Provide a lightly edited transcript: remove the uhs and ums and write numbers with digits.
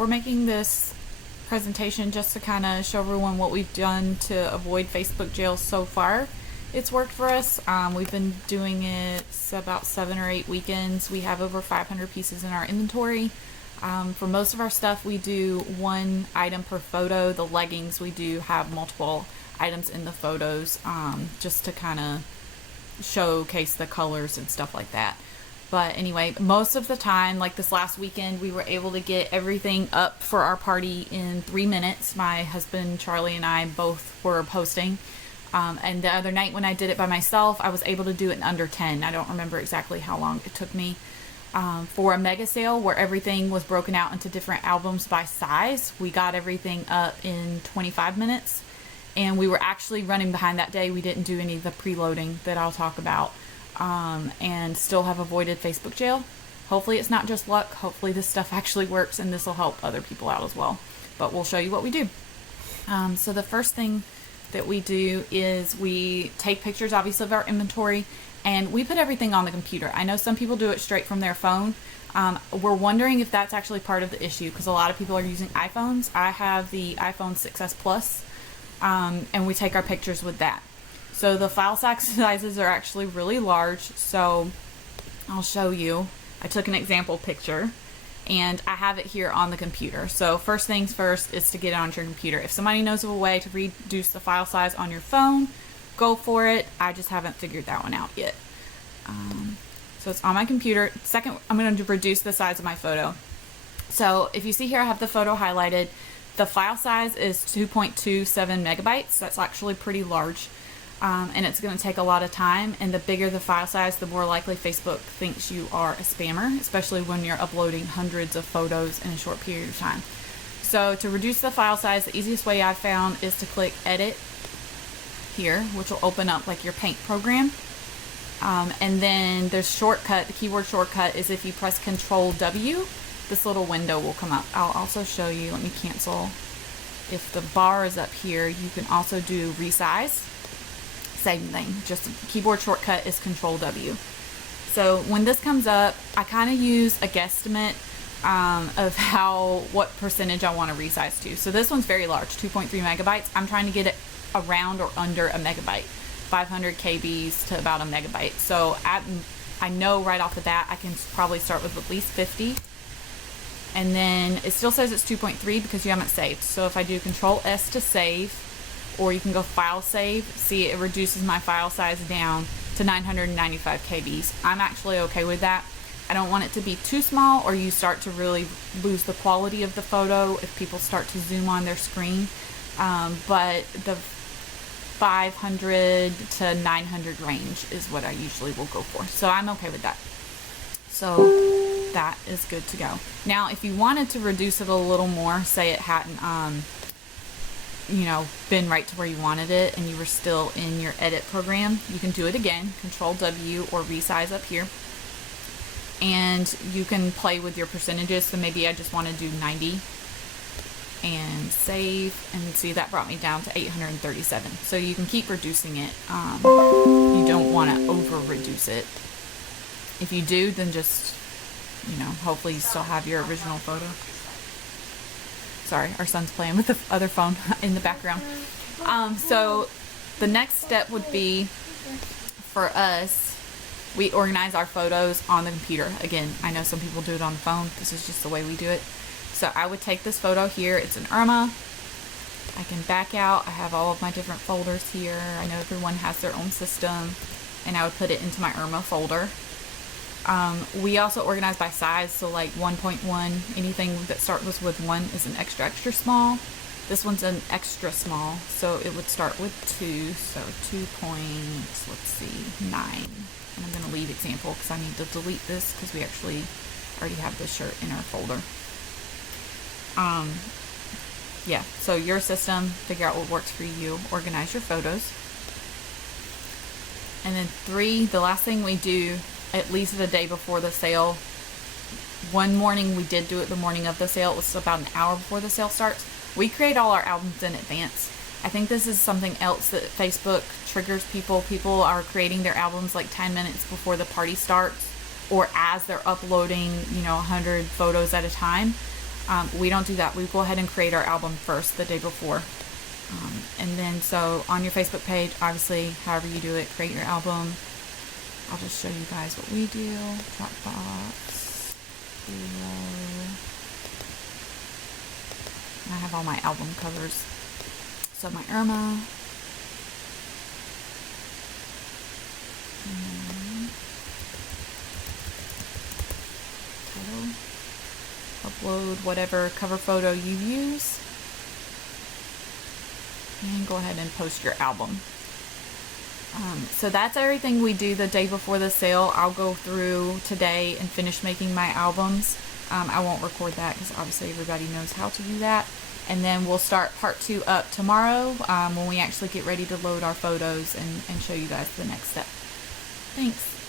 we're making this presentation just to kind of show everyone what we've done to avoid Facebook jail so far. It's worked for us. We've been doing it about 7 or 8 weekends. We have over 500 pieces in our inventory. For most of our stuff, we do one item per photo. The leggings, we do have multiple items in the photos, just to kind of showcase the colors and stuff like that. But anyway, most of the time, like this last weekend, we were able to get everything up for our party in 3 minutes. My husband, Charlie, and I both were posting. And the other night when I did it by myself, I was able to do it in under 10. I don't remember exactly how long it took me. For a mega sale where everything was broken out into different albums by size, we got everything up in 25 minutes. And we were actually running behind that day. We didn't do any of the preloading that I'll talk about. And still have avoided Facebook jail. Hopefully it's not just luck. Hopefully this stuff actually works and this will help other people out as well. But we'll show you what we do. So the first thing that we do is we take pictures, obviously, of our inventory, and we put everything on the computer. I know some people do it straight from their phone. We're wondering if that's actually part of the issue because a lot of people are using iPhones. I have the iPhone 6S Plus, and we take our pictures with that. So the file sizes are actually really large, so I'll show you. I took an example picture, and I have it here on the computer. So first things first is to get it on your computer. If somebody knows of a way to reduce the file size on your phone, go for it. I just haven't figured that one out yet. So it's on my computer. Second, I'm going to reduce the size of my photo. So if you see here, I have the photo highlighted. The file size is 2.27 megabytes. That's actually pretty large. And it's going to take a lot of time, and the bigger the file size, the more likely Facebook thinks you are a spammer, especially when you're uploading hundreds of photos in a short period of time. So to reduce the file size, the easiest way I've found is to click Edit here, which will open up like your Paint program. And then there's shortcut. The keyword shortcut is if you press Control W, this little window will come up. I'll also show you. Let me cancel. If the bar is up here, you can also do Resize. Same thing, just keyboard shortcut is Control W. So when this comes up, I kind of use a guesstimate of what percentage I want to resize to. So this one's very large, 2.3 megabytes. I'm trying to get it around or under a megabyte, 500 kbs to about a megabyte. So I know right off the bat I can probably start with at least 50. And then it still says it's 2.3 because you haven't saved. So if I do Control S to save, or you can go File Save, see it reduces my file size down to 995 kbs. I'm actually okay with that. I don't want it to be too small or you start to really lose the quality of the photo if people start to zoom on their screen. But the 500 to 900 range is what I usually will go for. So I'm okay with that. So that is good to go. Now, if you wanted to reduce it a little more, say it hadn't been right to where you wanted it and you were still in your edit program, you can do it again, Control W or resize up here, and you can play with your percentages. So maybe I just want to do 90 and save, and see that brought me down to 837. So you can keep reducing it. You don't want to over reduce it. If you do, then just hopefully you still have your original photo. Sorry, our son's playing with the other phone in the background. So the next step would be for us, we organize our photos on the computer. Again, I know some people do it on the phone. This is just the way we do it. So I would take this photo here. It's an Irma. I can back out. I have all of my different folders here. I know everyone has their own system. And I would put it into my Irma folder. We also organize by size, so like 1.1, anything that starts with 1 is an extra small. This one's an extra small, so it would start with 2, so 9. And I'm going to leave example because I need to delete this because we actually already have this shirt in our folder. Yeah, so your system, figure out what works for you, organize your photos. And then 3, the last thing we do, at least the day before the sale. One morning we did do it the morning of the sale. It was about an hour before the sale starts. We create all our albums in advance. I think this is something else that Facebook triggers people. People are creating their albums like 10 minutes before the party starts, or as they're uploading, 100 photos at a time. We don't do that. We go ahead and create our album first the day before. And then so on your Facebook page, obviously, however you do it, create your album. I'll just show you guys what we do. Dropbox. I have all my album covers. So my Irma. Title. Upload whatever cover photo you use. And go ahead and post your album. So that's everything we do the day before the sale. I'll go through today and finish making my albums. I won't record that because obviously everybody knows how to do that. And then we'll start part 2 up tomorrow when we actually get ready to load our photos and show you guys the next step. Thanks.